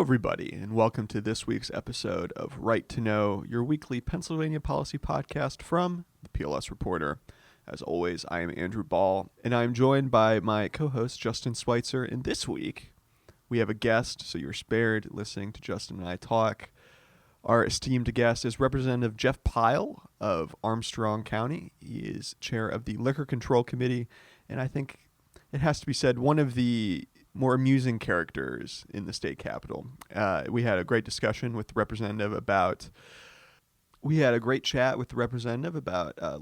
Hello, everybody, and welcome to this week's episode of Right to Know, your weekly Pennsylvania policy podcast from the PLS Reporter. As always, I am Andrew Bahl, and I'm joined by my co-host, Justin Sweitzer. And this week, we have a guest, so you're spared listening to Justin and I talk. Our esteemed guest is Representative Jeff Pyle of Armstrong County. He is chair of the Liquor Control Committee, and I think it has to be said, one of the more amusing characters in the state capitol. We had a great discussion with the representative about,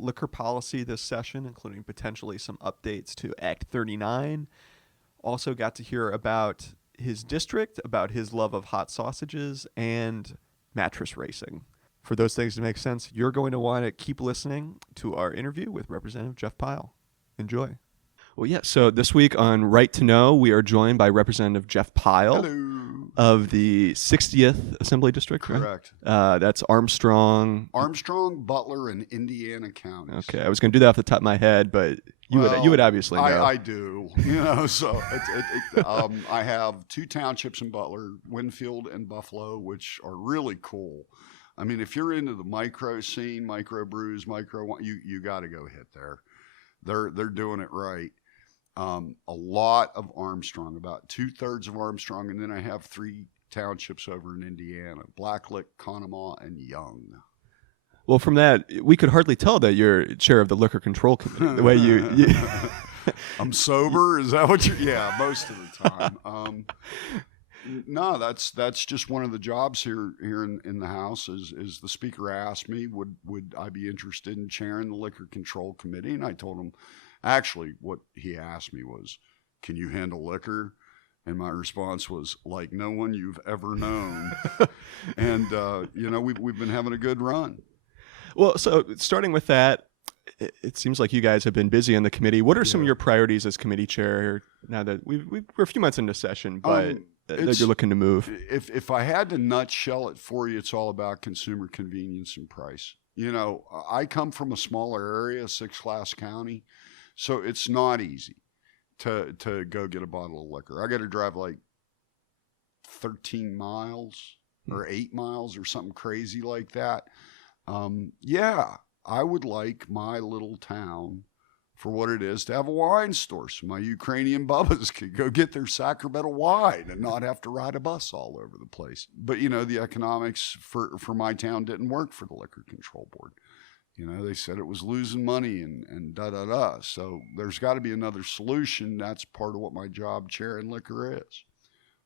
liquor policy this session, including potentially some updates to Act 39. Also got to hear about his district, about his love of hot sausages, and mattress racing. For those things to make sense, you're going to want to keep listening to our interview with Representative Jeff Pyle. Enjoy. Well, yeah, so this week on Right to Know, we are joined by Representative Jeff Pyle. Hello. Of the 60th Assembly District, Correct. Right? That's Armstrong. Armstrong, Butler, and Indiana counties. Okay, I was going to do that off the top of my head, but you would obviously know. I do. So I have two townships in Butler, Winfield and Buffalo, which are really cool. I mean, if you're into the micro scene, micro brews, you got to go hit there. They're doing it right. A lot of Armstrong, about 2/3 of Armstrong, and then I have three townships over in Indiana: Blacklick, Conemaugh, and Young. Well, from that, we could hardly tell that you're chair of the Liquor Control Committee. The way you I'm sober. Is that what you're? Yeah, most of the time. No, that's just one of the jobs here in the House. Is the Speaker asked me, would I be interested in chairing the Liquor Control Committee, and I told him. Actually, what he asked me was, can you handle liquor? And my response was, like no one you've ever known. And, we've been having a good run. Well, so starting with that, it seems like you guys have been busy on the committee. What are some of your priorities as committee chair now that we're a few months into session, but that you're looking to move? If I had to nutshell it for you, it's all about consumer convenience and price. I come from a smaller area, six-class county. So it's not easy to go get a bottle of liquor. I got to drive like 13 miles or 8 miles or something crazy like that. I would like my little town for what it is to have a wine store so my Ukrainian bubbas could go get their Sacramento wine and not have to ride a bus all over the place. But, the economics for my town didn't work for the Liquor Control Board. They said it was losing money and da-da-da. So there's got to be another solution. That's part of what my job chairing liquor is.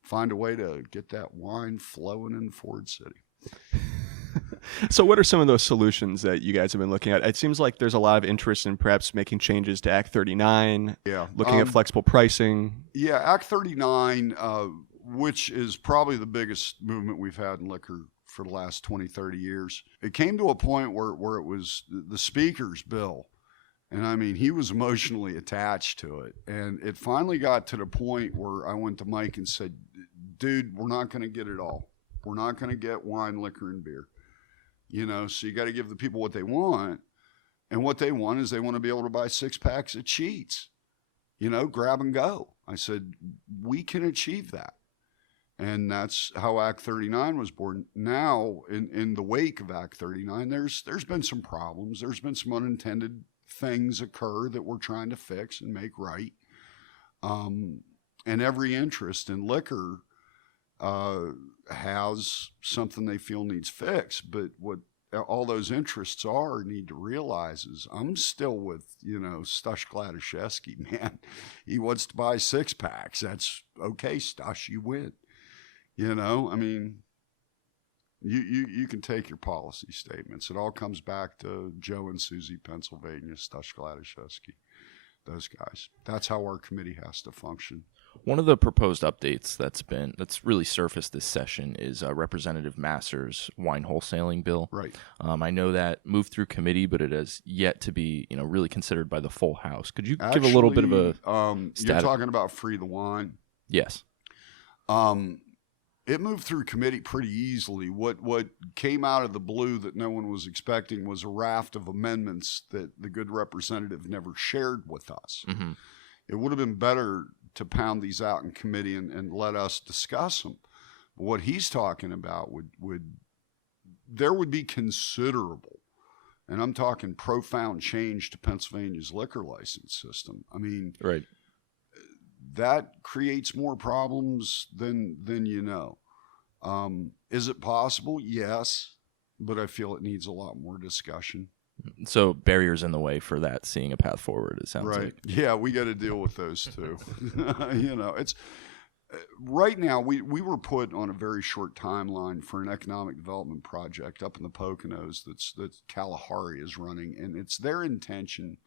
Find a way to get that wine flowing in Ford City. So what are some of those solutions that you guys have been looking at? It seems like there's a lot of interest in perhaps making changes to Act 39, looking at flexible pricing. Yeah, Act 39, which is probably the biggest movement we've had in liquor for the last 20, 30 years. It came to a point where it was the Speaker's bill. And I mean, he was emotionally attached to it. And it finally got to the point where I went to Mike and said, dude, we're not going to get it all. We're not going to get wine, liquor, and beer. So you got to give the people what they want. And what they want is they want to be able to buy 6 packs of Cheats, grab and go. I said, we can achieve that. And that's how Act 39 was born. Now, in the wake of Act 39, there's been some problems. There's been some unintended things occur that we're trying to fix and make right. And every interest in liquor has something they feel needs fixed. But what all those interests need to realize is I'm still with, Stush Gladaszewski, man. He wants to buy 6 packs. That's okay, Stush, you win. I mean, you can take your policy statements. It all comes back to Joe and Susie, Pennsylvania, Stush Gladaszewski, those guys. That's how our committee has to function. One of the proposed updates that's really surfaced this session is Representative Masser's wine wholesaling bill. Right. I know that moved through committee, but it has yet to be really considered by the full House. Could you give a little bit of a you're talking about free the wine? Yes. It moved through committee pretty easily. What came out of the blue that no one was expecting was a raft of amendments that the good representative never shared with us. Mm-hmm. It would have been better to pound these out in committee and let us discuss them. What he's talking about there would be considerable, and I'm talking profound change to Pennsylvania's liquor license system. I mean, Right. That creates more problems than you know. Is it possible? Yes, but I feel it needs a lot more discussion. So barriers in the way for that, seeing a path forward, it sounds Right. like. Yeah, we got to deal with those too. It's right now we were put on a very short timeline for an economic development project up in the Poconos that Kalahari is running, and it's their intention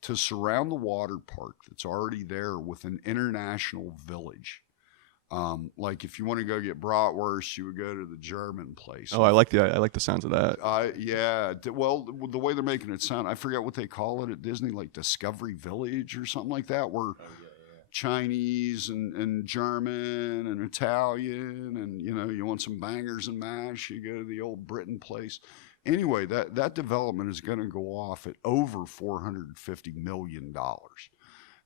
to surround the water park that's already there with an international village. Like if you want to go get bratwurst, you would go to the German place. Oh, I like the sounds of that. Yeah. Well, the way they're making it sound, I forget what they call it at Disney, like Discovery Village or something like that, where Chinese and German and Italian, and you want some bangers and mash, you go to the old Britain place. Anyway, that development is going to go off at over $450 million.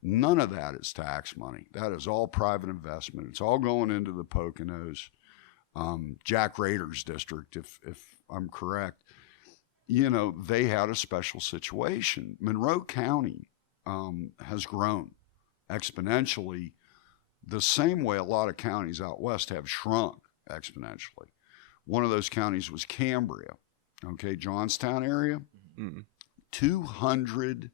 None of that is tax money. That is all private investment. It's all going into the Poconos, Jack Rader's district, if I'm correct. They had a special situation. Monroe County has grown exponentially the same way a lot of counties out west have shrunk exponentially. One of those counties was Cambria, Johnstown area. 200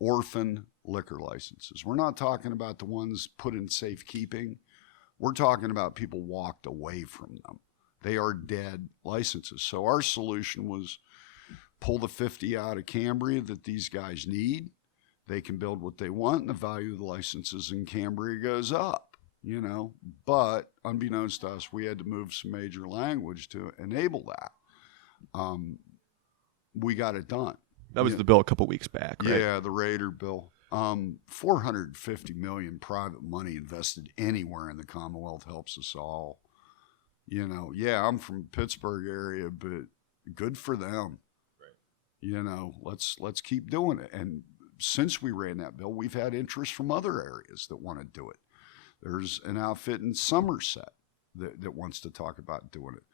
orphan liquor licenses. We're not talking about the ones put in safekeeping. We're talking about people walked away from them. They are dead licenses. So our solution was pull the 50 out of Cambria that these guys need. They can build what they want, and the value of the licenses in Cambria goes up, But unbeknownst to us, we had to move some major language to enable that. We got it done. That was the bill a couple weeks back, right? Yeah, the Raider bill. $450 million private money invested anywhere in the Commonwealth helps us all. I'm from Pittsburgh area, but good for them. Right. Let's keep doing it. And since we ran that bill, we've had interest from other areas that want to do it. There's an outfit in Somerset that wants to talk about doing it.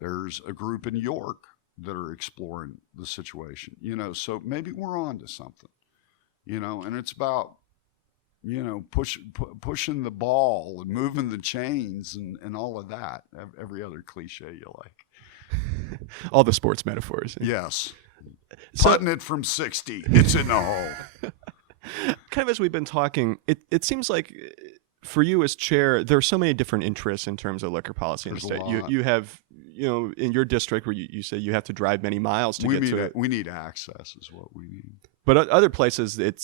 There's a group in York that are exploring the situation, so maybe we're on to something, and it's about, pushing the ball and moving the chains and all of that, every other cliche you like. All the sports metaphors. Yes. Putting it from 60, it's in the hole. Kind of as we've been talking, it seems like for you as chair, there are so many different interests in terms of liquor policy in the state. You have, in your district where you say you have to drive many miles to get to it. We need access is what we need. But other places, there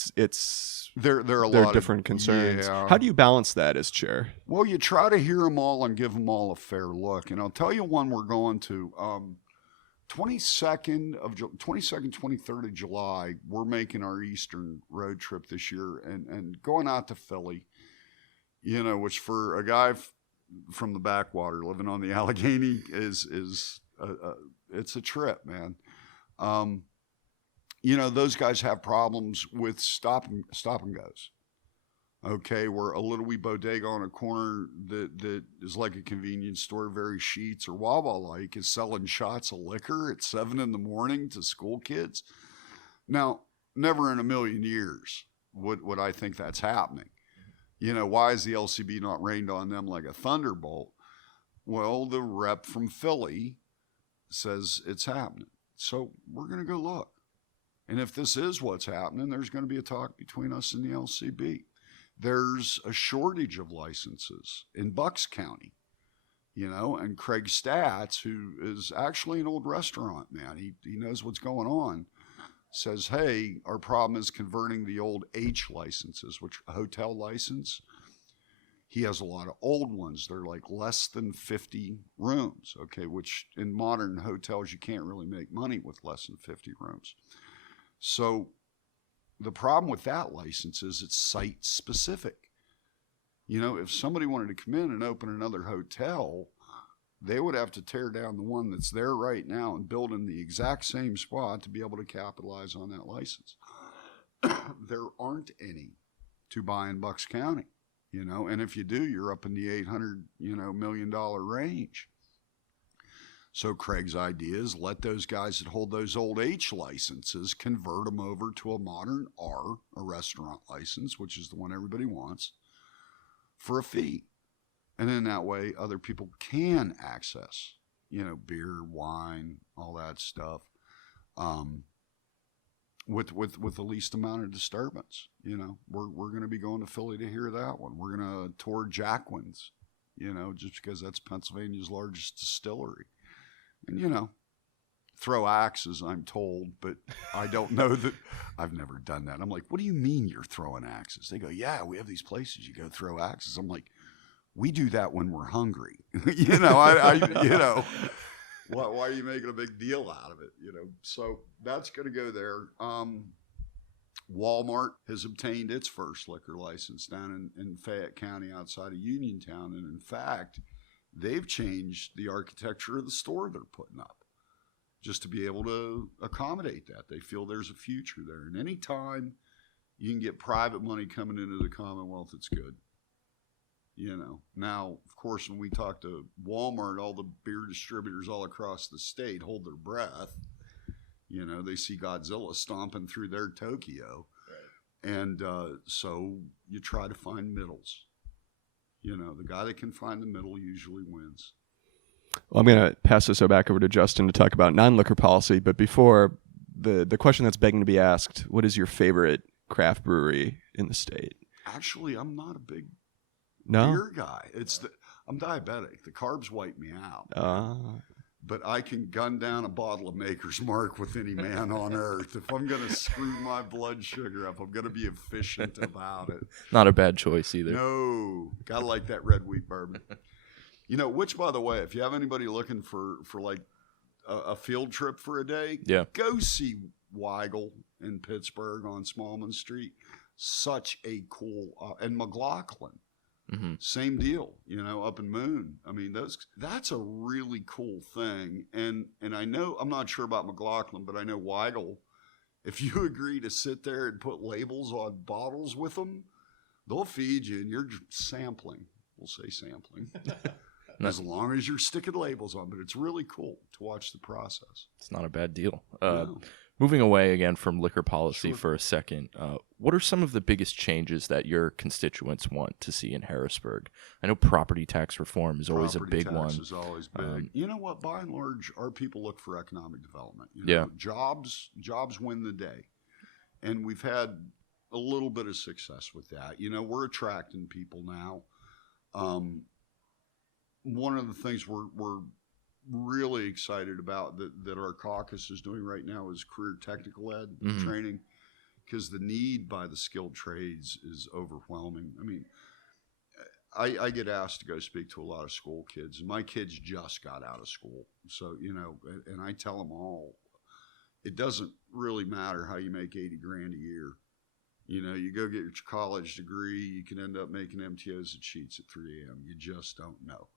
are different concerns. Yeah. How do you balance that as chair? Well, you try to hear them all and give them all a fair look. And I'll tell you one we're going to. 22nd, 23rd of July, we're making our Eastern road trip this year and going out to Philly, which for a guy from the backwater living on the Allegheny is it's a trip, man. Those guys have problems with stop and goes. We're a little wee bodega on a corner that is like a convenience store, very Sheetz or Wawa-like, is selling shots of liquor at 7 a.m. to school kids. Now, never in a million years would I think that's happening. Why is the LCB not rained on them like a thunderbolt? Well, the rep from Philly says it's happening. So we're going to go look. And if this is what's happening, there's going to be a talk between us and the LCB. There's a shortage of licenses in Bucks County, and Craig Statz, who is actually an old restaurant man, he knows what's going on, says, hey, our problem is converting the old H licenses, which are hotel license. He has a lot of old ones. They're like less than 50 rooms, which in modern hotels, you can't really make money with less than 50 rooms. So the problem with that license is it's site specific. If somebody wanted to come in and open another hotel, they would have to tear down the one that's there right now and build in the exact same spot to be able to capitalize on that license. There aren't any to buy in Bucks County. and if you do, you're up in the $800 million range. So Craig's idea is let those guys that hold those old H licenses convert them over to a modern R, a restaurant license, which is the one everybody wants, for a fee. And then that way other people can access, beer, wine, all that stuff, with the least amount of disturbance. We're going to be going to Philly to hear that one. We're going to tour Jacquin's, just because that's Pennsylvania's largest distillery. And, throw axes, I'm told, but I don't know that. I've never done that. I'm like, what do you mean you're throwing axes? They go, yeah, we have these places you go throw axes. I'm like, we do that when we're hungry. Why are you making a big deal out of it? So that's going to go there. Walmart has obtained its first liquor license down in Fayette County outside of Uniontown. And in fact, they've changed the architecture of the store they're putting up just to be able to accommodate that. They feel there's a future there. And anytime you can get private money coming into the Commonwealth, it's good. Now, of course, when we talk to Walmart, all the beer distributors all across the state hold their breath. They see Godzilla stomping through their Tokyo. Right. And so you try to find middles. The guy that can find the middle usually wins. Well, I'm going to pass this back over to Justin to talk about non-liquor policy. But before, the question that's begging to be asked, what is your favorite craft brewery in the state? Actually, I'm not a big No? beer guy. I'm diabetic. The carbs wipe me out. But I can gun down a bottle of Maker's Mark with any man on earth. If I'm going to screw my blood sugar up, I'm going to be efficient about it. Not a bad choice either. No. Gotta like that red wheat bourbon. Which, by the way, if you have anybody looking for like a field trip for a day, go see Weigel in Pittsburgh on Smallman Street. Such a cool, and McLaughlin. Mm-hmm. Same deal, up in Moon. I mean, that's a really cool thing. And I know, I'm not sure about McLaughlin, but I know Weigel, if you agree to sit there and put labels on bottles with them, they'll feed you and you're sampling. We'll say sampling. As long as you're sticking labels on, but it's really cool to watch the process. It's not a bad deal. No. Moving away again from liquor policy Sure. for a second, what are some of the biggest changes that your constituents want to see in Harrisburg? I know property tax reform is always a big one. Property tax is always big. You know what? By and large, our people look for economic development. Jobs win the day. And we've had a little bit of success with that. We're attracting people now. One of the things we're really excited about that our caucus is doing right now is career technical ed training, because the need by the skilled trades is overwhelming. I mean, I get asked to go speak to a lot of school kids, and my kids just got out of school. So, and I tell them all, it doesn't really matter how you make $80,000 a year. You go get your college degree, you can end up making MTOs at Sheets at 3 a.m. You just don't know.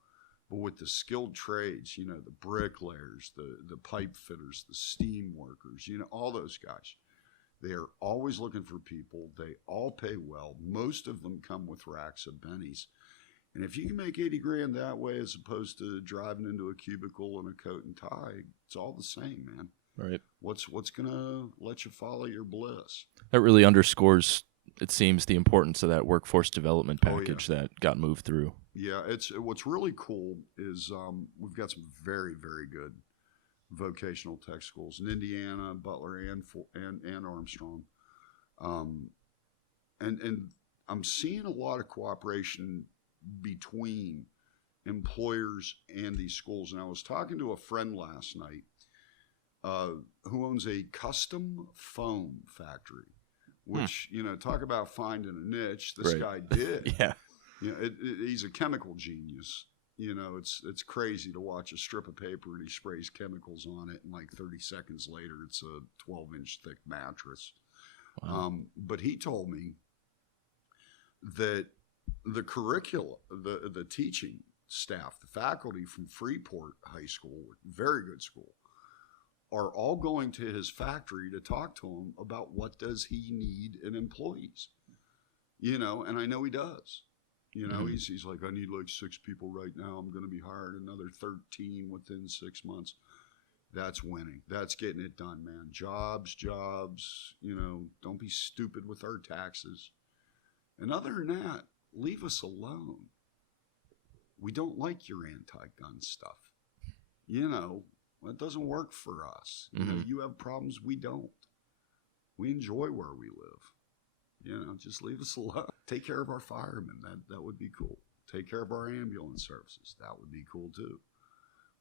But with the skilled trades, the bricklayers, the pipe fitters, the steam workers, all those guys, they are always looking for people. They all pay well. Most of them come with racks of bennies. And if you can make $80,000 that way, as opposed to driving into a cubicle in a coat and tie, it's all the same, man. Right. What's going to let you follow your bliss? That really underscores, it seems, the importance of that workforce development package that got moved through. Yeah, what's really cool is we've got some very, very good vocational tech schools in Indiana, Butler, and Armstrong, and I'm seeing a lot of cooperation between employers and these schools. And I was talking to a friend last night who owns a custom foam factory, which talk about finding a niche. This guy did. Yeah. He's a chemical genius. It's crazy to watch a strip of paper and he sprays chemicals on it, and like 30 seconds later, it's a 12-inch thick mattress. Wow. But he told me that the curricula, the teaching staff, the faculty from Freeport High School, very good school, are all going to his factory to talk to him about what does he need in employees. And I know he does. You know, he's like, I need like 6 people right now. I'm going to be hired another 13 within 6 months. That's winning. That's getting it done, man. Jobs. You know, don't be stupid with our taxes. And other than that, leave us alone. We don't like your anti-gun stuff. You know, that doesn't work for us. You know, you have problems, we don't. We enjoy where we live. You know, just leave us alone. Take care of our firemen. That would be cool. Take care of our ambulance services. That would be cool too.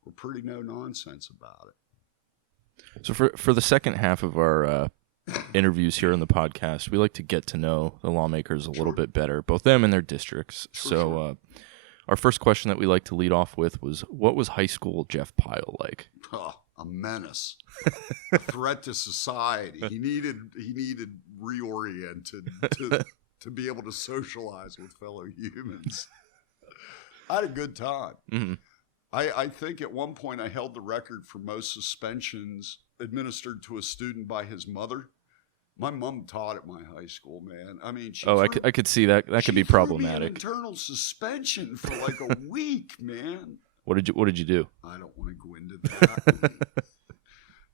We're pretty no nonsense about it. So for the second half of our interviews here on the podcast, we like to get to know the lawmakers a little bit better, both them and their districts. Our first question that we like to lead off with was, what was high school Jeff Pyle like? Oh, a menace, a threat to society. He needed reoriented to be able to socialize with fellow humans. I had a good time. Mm-hmm. I think at one point I held the record for most suspensions administered to a student by his mother. My mom taught at my high school, man. I mean, I could see that. That could be problematic. Me an internal suspension for like a week, man. What did you do? I don't want to go into that.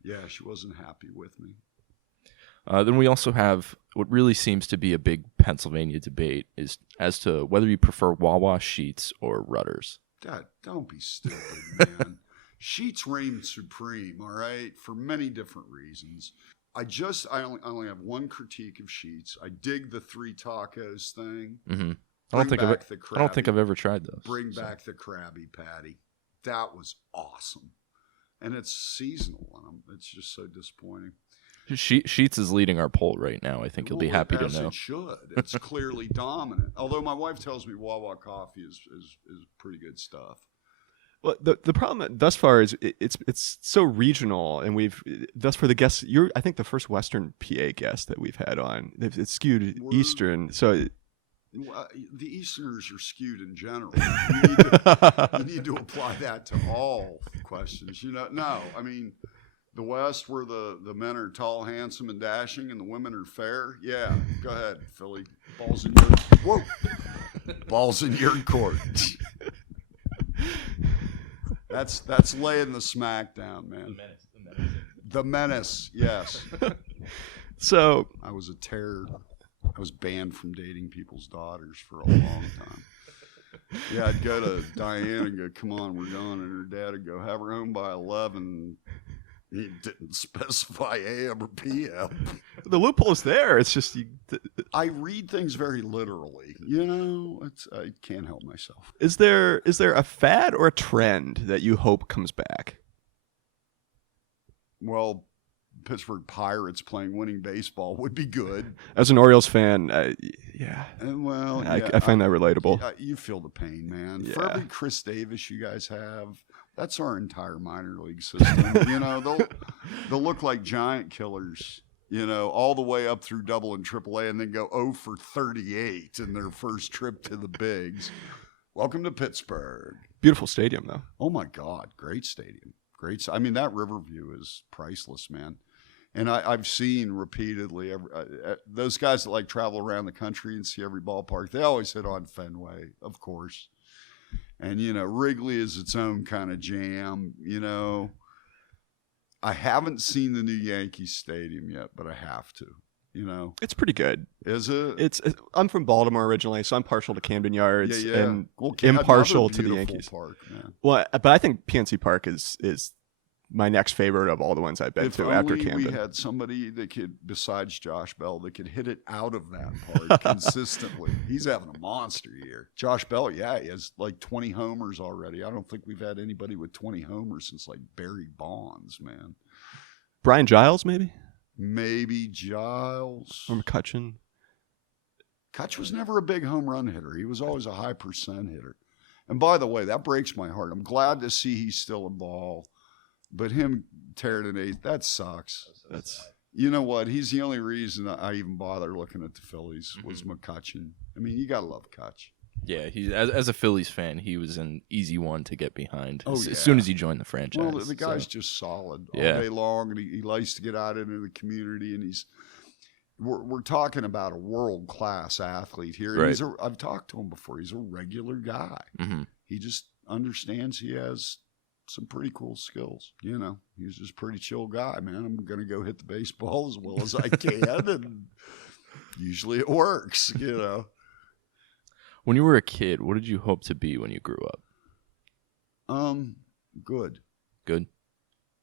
Yeah, she wasn't happy with me. Then we also have what really seems to be a big Pennsylvania debate is as to whether you prefer Wawa sheets or Rudders. Dad, don't be stupid, man. Sheets reign supreme, all right, for many different reasons. I only have one critique of Sheets. I dig the 3 tacos thing. Mm-hmm. I don't think I've ever tried those. Bring back the Krabby Patty. That was awesome, and it's seasonal on them. It's just so disappointing. Sheets is leading our poll right now. I think you'll be happy to know. It should. It's clearly dominant. Although my wife tells me Wawa coffee is pretty good stuff. Well, the problem thus far is it's so regional, and we've thus for the guests. You're I think the first Western PA guest that we've had on. It's skewed Eastern, so. Well, the Easterners are skewed in general. You need to apply that to all questions. You know, no, I mean, the West where the men are tall, handsome, and dashing, and the women are fair. Yeah, go ahead, Philly. Balls in your court. That's laying the smack down, man. The menace, yes. So I was a terror. I was banned from dating people's daughters for a long time. Yeah, I'd go to Diane and go, come on, we're going. And her dad would go, have her home by 11. He didn't specify AM or PM. The loophole's there. It's just I read things very literally. You know, I can't help myself. Is there a fad or a trend that you hope comes back? Well, Pittsburgh Pirates playing winning baseball would be good. As an Orioles fan, yeah. Well, I find that relatable. You feel the pain, man. Yeah. For every Chris Davis you guys have, that's our entire minor league system. You know, they'll look like giant killers, you know, all the way up through Double and Triple A, and then go 0 for 38 in their first trip to the bigs. Welcome to Pittsburgh. Beautiful stadium, though. Oh my God, great stadium. Great. I mean, that Riverview is priceless, man. And I've seen repeatedly those guys that like travel around the country and see every ballpark. They always hit on Fenway, of course. And, you know, Wrigley is its own kind of jam, you know. I haven't seen the new Yankee Stadium yet, but I have to, you know. It's pretty good. Is it? I'm from Baltimore originally, so I'm partial to Camden Yards and well, impartial to the Yankees. Park, man. Well, but I think PNC Park is my next favorite of all the ones I've been to after Camden. We had somebody that could, besides Josh Bell, that could hit it out of that park consistently. He's having a monster year. Josh Bell, yeah, he has like 20 homers already. I don't think we've had anybody with 20 homers since like Barry Bonds, man. Brian Giles, maybe? Maybe Giles. Or McCutchen. Kutch was never a big home run hitter. He was always a high percent hitter. And by the way, that breaks my heart. I'm glad to see he's still in Bahl. But him tearing an 8, that sucks. You know what? He's the only reason I even bother looking at the Phillies was McCutchen. I mean, you gotta love Kutch. Yeah, as a Phillies fan, he was an easy one to get behind as soon as he joined the franchise. Well, the guy's just solid all day long, and he likes to get out into the community. And we're talking about a world-class athlete here. Right. And I've talked to him before. He's a regular guy. Mm-hmm. He just understands he has some pretty cool skills. You know, he's just a pretty chill guy, man. I'm going to go hit the baseball as well as I can. And usually it works, you know. When you were a kid, what did you hope to be when you grew up? Good. Good.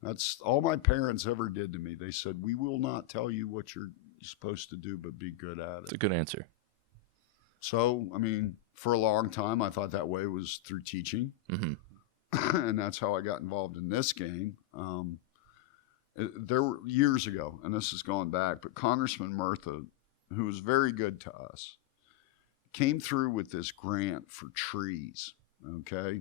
That's all my parents ever did to me. They said, we will not tell you what you're supposed to do, but be good at It's it. a good answer. So, I mean, for a long time, I thought that way was through teaching. Mm-hmm. And that's how I got involved in this game. There were years ago, and this is going back, but Congressman Murtha, who was very good to us, came through with this grant for trees, okay?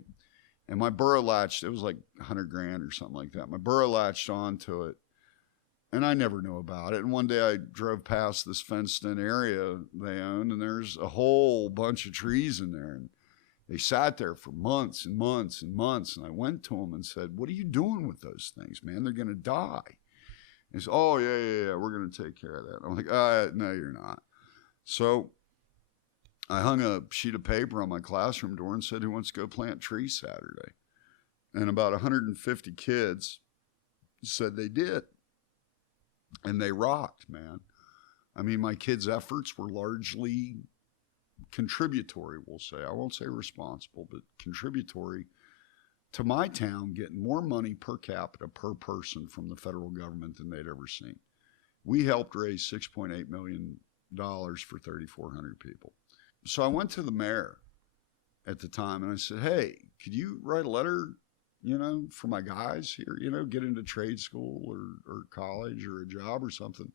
And my borough latched, it was like $100,000 or something like that. My borough latched onto it, and I never knew about it. And one day I drove past this fenced-in area they owned, and there's a whole bunch of trees in there. And they sat there for months and months and months. And I went to them and said, what are you doing with those things, man? They're going to die. He said, oh, yeah, we're going to take care of that. I'm like, no, you're not. So I hung a sheet of paper on my classroom door and said, who wants to go plant trees Saturday? And about 150 kids said they did. And they rocked, man. I mean, my kids' efforts were largely contributory, we'll say. I won't say responsible, but contributory to my town getting more money per capita per person from the federal government than they'd ever seen. We helped raise $6.8 million for 3,400 people. So I went to the mayor at the time and I said, hey, could you write a letter, you know, for my guys here, you know, get into trade school or college or a job or something.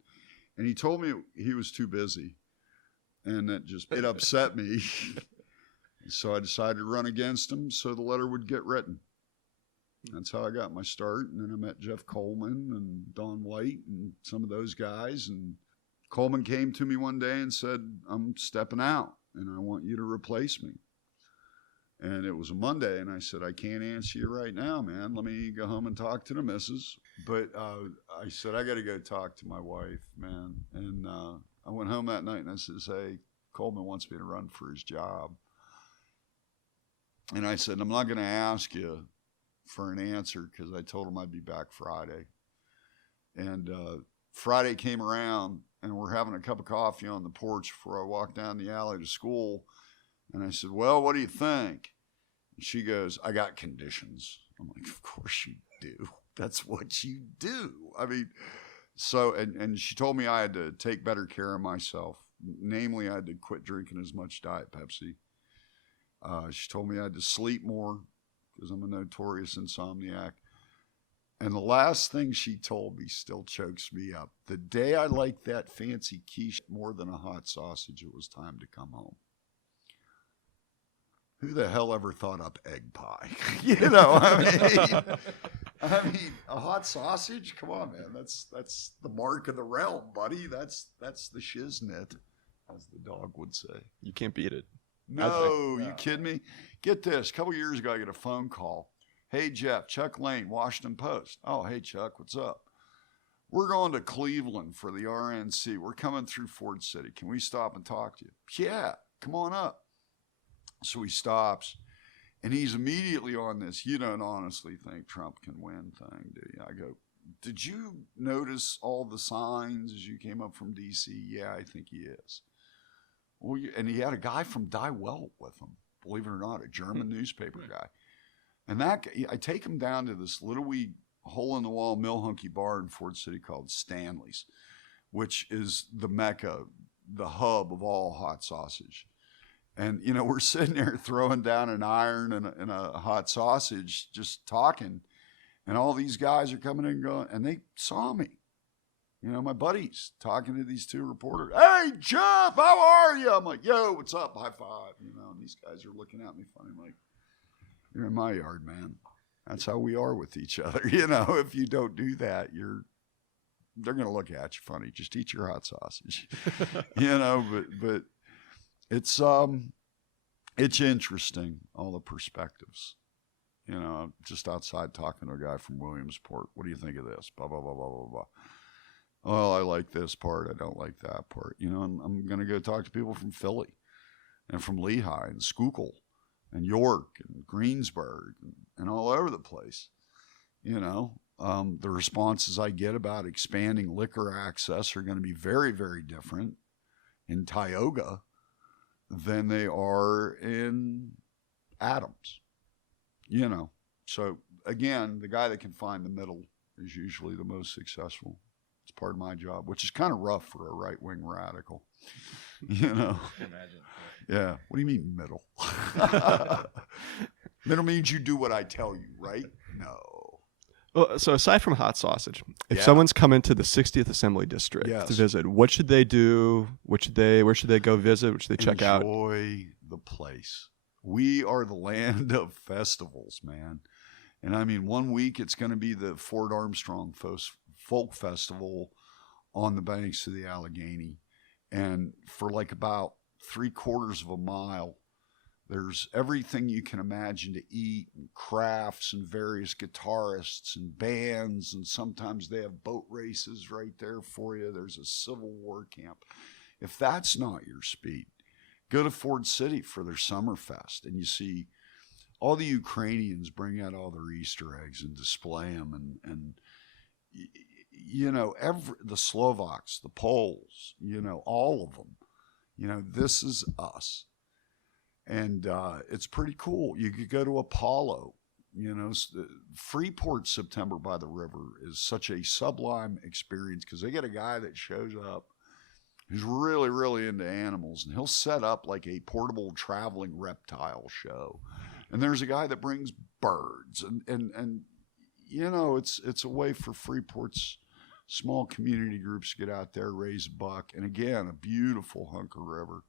And he told me he was too busy. And it upset me. So I decided to run against him so the letter would get written. That's how I got my start. And then I met Jeff Coleman and Don White and some of those guys. And Coleman came to me one day and said, I'm stepping out and I want you to replace me. And it was a Monday, and I said, I can't answer you right now, man. Let me go home and talk to the missus. But I said, I got to go talk to my wife, man. And I went home that night, and I said, hey, Coleman wants me to run for his job. And I said, I'm not going to ask you for an answer because I told him I'd be back Friday. And Friday came around, and we're having a cup of coffee on the porch before I walked down the alley to school. And I said, well, what do you think? And she goes, I got conditions. I'm like, of course you do. That's what you do. I mean, so, and she told me I had to take better care of myself. Namely, I had to quit drinking as much Diet Pepsi. She told me I had to sleep more because I'm a notorious insomniac. And the last thing she told me still chokes me up. The day I liked that fancy quiche more than a hot sausage, it was time to come home. Who the hell ever thought up egg pie? You know, I mean, a hot sausage? Come on, man. That's the mark of the realm, buddy. That's the shiznit, as the dog would say. You can't beat it. No, you kidding me? Get this. A couple years ago, I get a phone call. Hey, Jeff, Chuck Lane, Washington Post. Oh, hey, Chuck, what's up? We're going to Cleveland for the RNC. We're coming through Ford City. Can we stop and talk to you? Yeah, come on up. So he stops, and he's immediately on this, you don't honestly think Trump can win thing, do you? I go, did you notice all the signs as you came up from D.C.? Yeah, I think he is. Well, and he had a guy from Die Welt with him, believe it or not, a German newspaper guy. And that guy, I take him down to this little wee hole-in-the-wall mill-hunky bar in Ford City called Stanley's, which is the mecca, the hub of all hot sausage. And, you know, we're sitting there throwing down an iron and a hot sausage, just talking. And all these guys are coming in and going, and they saw me. You know, my buddies talking to these two reporters. Hey, Jeff, how are you? I'm like, yo, what's up? High five. You know, and these guys are looking at me funny. I'm like, you're in my yard, man. That's how we are with each other. You know, if you don't do that, they're going to look at you funny. Just eat your hot sausage. You know, but it's interesting, all the perspectives. You know, just outside talking to a guy from Williamsport. What do you think of this? Blah, blah, blah, blah, blah, blah. Oh, I like this part. I don't like that part. You know, and I'm going to go talk to people from Philly and from Lehigh and Schuylkill and York and Greensburg and all over the place. You know, the responses I get about expanding liquor access are going to be very, very different in Tioga than they are in Adams. You know, so again, the guy that can find the middle is usually the most successful. It's part of my job, which is kind of rough for a right-wing radical. You know? Imagine. Yeah. What do you mean middle? Middle means you do what I tell you, right? No. Well, so aside from hot sausage, if Yeah. someone's coming to the 60th Assembly District Yes. to visit, what should they do? Where should they go visit? What should they check out? Enjoy the place. We are the land of festivals, man. And I mean, 1 week it's going to be the Fort Armstrong Folk Festival on the banks of the Allegheny. And for like about 3/4 of a mile, there's everything you can imagine to eat, and crafts and various guitarists and bands. And sometimes they have boat races right there for you. There's a Civil War camp. If that's not your speed, go to Ford City for their Summerfest, and you see all the Ukrainians bring out all their Easter eggs and display them, and you know, the Slovaks, the Poles, you know, all of them. You know, this is us, and it's pretty cool. You could go to Apollo. You know, Freeport September by the river is such a sublime experience because they get a guy that shows up who's really, really into animals, and he'll set up like a portable traveling reptile show. And there's a guy that brings birds, and you know, it's a way for Freeport's small community groups to get out there, raise a buck, and again, a beautiful hunk of river.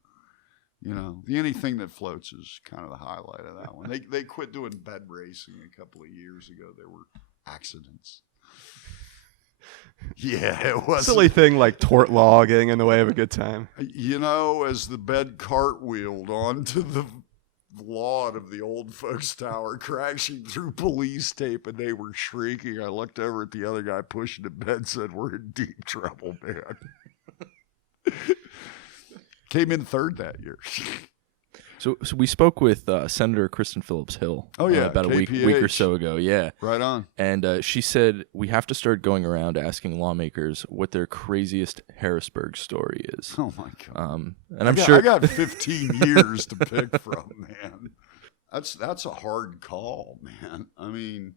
You know, the anything that floats is kind of the highlight of that one. They quit doing bed racing a couple of years ago. There were accidents. Yeah, it was Silly thing like tort law getting in the way of a good time. You know, as the bed cartwheeled onto the lawn of the old folks tower, crashing through police tape, and they were shrieking, I looked over at the other guy pushing the bed and said, we're in deep trouble, man. Came in third that year. So we spoke with Senator Kristen Phillips Hill. Oh, yeah, about a week or so ago. Yeah, right on. And she said we have to start going around asking lawmakers what their craziest Harrisburg story is. Oh my God! And I'm sure I got 15 years to pick from, man. That's a hard call, man. I mean,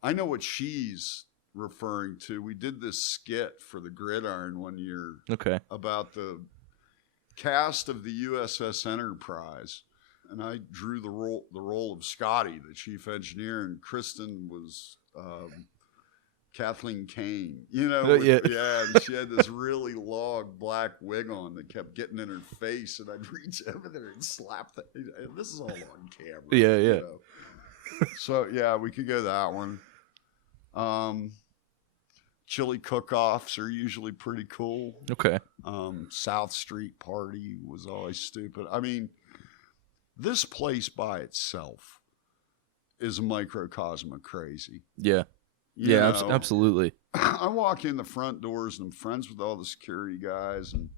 I know what she's referring to. We did this skit for the Gridiron one year. Okay. About the cast of the USS Enterprise, and I drew the role of Scotty, the chief engineer, and Kristen was Kathleen Kane. You know, yeah. And she had this really long black wig on that kept getting in her face, and I'd reach over there and slap that. This is all on camera. Yeah. You know? So yeah, we could go that one. Chili cook-offs are usually pretty cool. Okay. South Street Party was always stupid. I mean, this place by itself is a microcosm of crazy. Yeah. You know, Absolutely. I walk in the front doors and I'm friends with all the security guys, and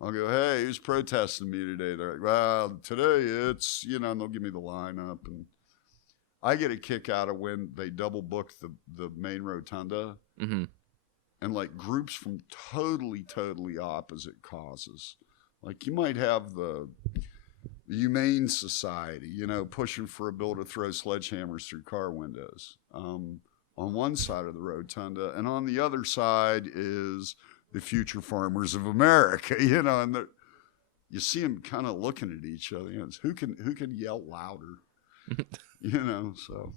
I'll go, hey, who's protesting me today? They're like, well, today it's, you know, and they'll give me the lineup. And I get a kick out of when they double book the main rotunda. Mm-hmm. And like groups from totally opposite causes. Like you might have the Humane Society, you know, pushing for a bill to throw sledgehammers through car windows on one side of the rotunda. And on the other side is the Future Farmers of America, you know, and you see them kind of looking at each other. You know, who can yell louder, you know, so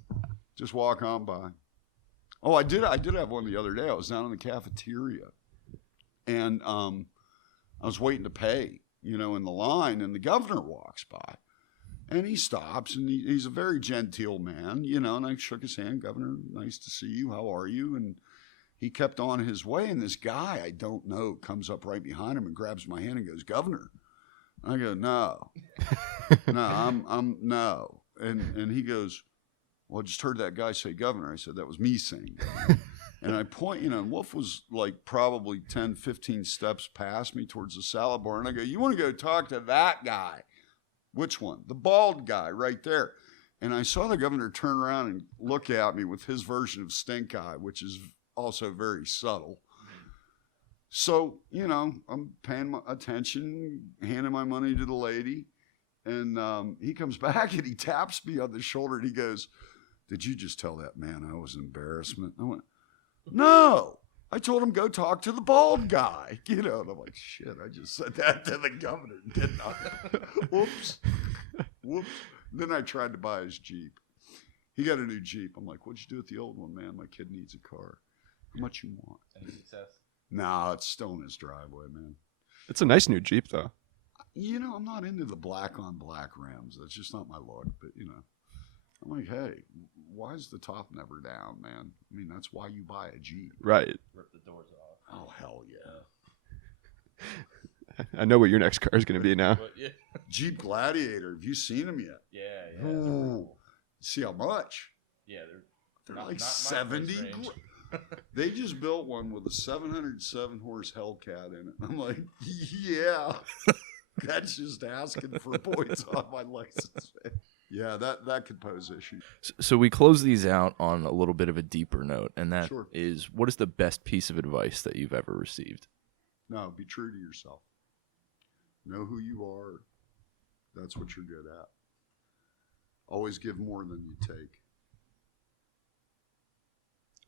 just walk on by. Oh, I did have one the other day. I was down in the cafeteria, and I was waiting to pay, you know, in the line, and the governor walks by, and he stops, and he's a very genteel man, you know, and I shook his hand. Governor, nice to see you. How are you? And he kept on his way, and this guy I don't know comes up right behind him and grabs my hand and goes, Governor. I go, no, I'm no. And he goes, well, I just heard that guy say governor. I said, that was me saying governor. And I point, and Wolf was like probably 10, 15 steps past me towards the salad bar. And I go, you want to go talk to that guy? Which one? The bald guy right there. And I saw the governor turn around and look at me with his version of stink eye, which is also very subtle. So, I'm paying my attention, handing my money to the lady. And he comes back and he taps me on the shoulder and he goes, did you just tell that man I was an embarrassment? I went, no, I told him go talk to the bald guy. And I'm like, shit, I just said that to the governor, didn't I? Whoops. Then I tried to buy his Jeep. He got a new Jeep. I'm like, what'd you do with the old one, man? My kid needs a car. How much you want? Any success? Nah, it's still in his driveway, man. It's a nice new Jeep, though. I'm not into the black on black rims. That's just not my look. But, I'm like, hey, why is the top never down, man? I mean, that's why you buy a Jeep. Right. Rip the doors off. Oh, hell yeah. I know what your next car is going to be now. But, yeah. Jeep Gladiator. Have you seen them yet? Yeah. Ooh. See how much? Yeah, They're not- like not my 70. price range. They just built one with a 707 horse Hellcat in it. I'm like, yeah, that's just asking for points on my license. Yeah, that could pose issues. So we close these out on a little bit of a deeper note, and that Sure. is, what is the best piece of advice that you've ever received? No, be true to yourself. Know who you are. That's what you're good at. Always give more than you take.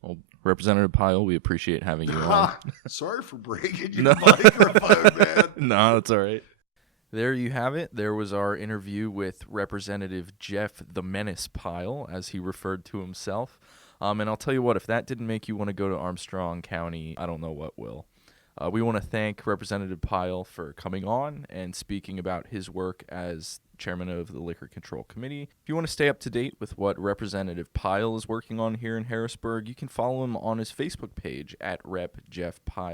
Well, Representative Pyle, we appreciate having you on. Sorry for breaking your No. microphone, man. No, that's all right. There you have it. There was our interview with Representative Jeff the Menace Pyle, as he referred to himself. And I'll tell you what, if that didn't make you want to go to Armstrong County, I don't know what will. We want to thank Representative Pyle for coming on and speaking about his work as chairman of the Liquor Control Committee. If you want to stay up to date with what Representative Pyle is working on here in Harrisburg, you can follow him on his Facebook page at Rep. Jeff Pyle.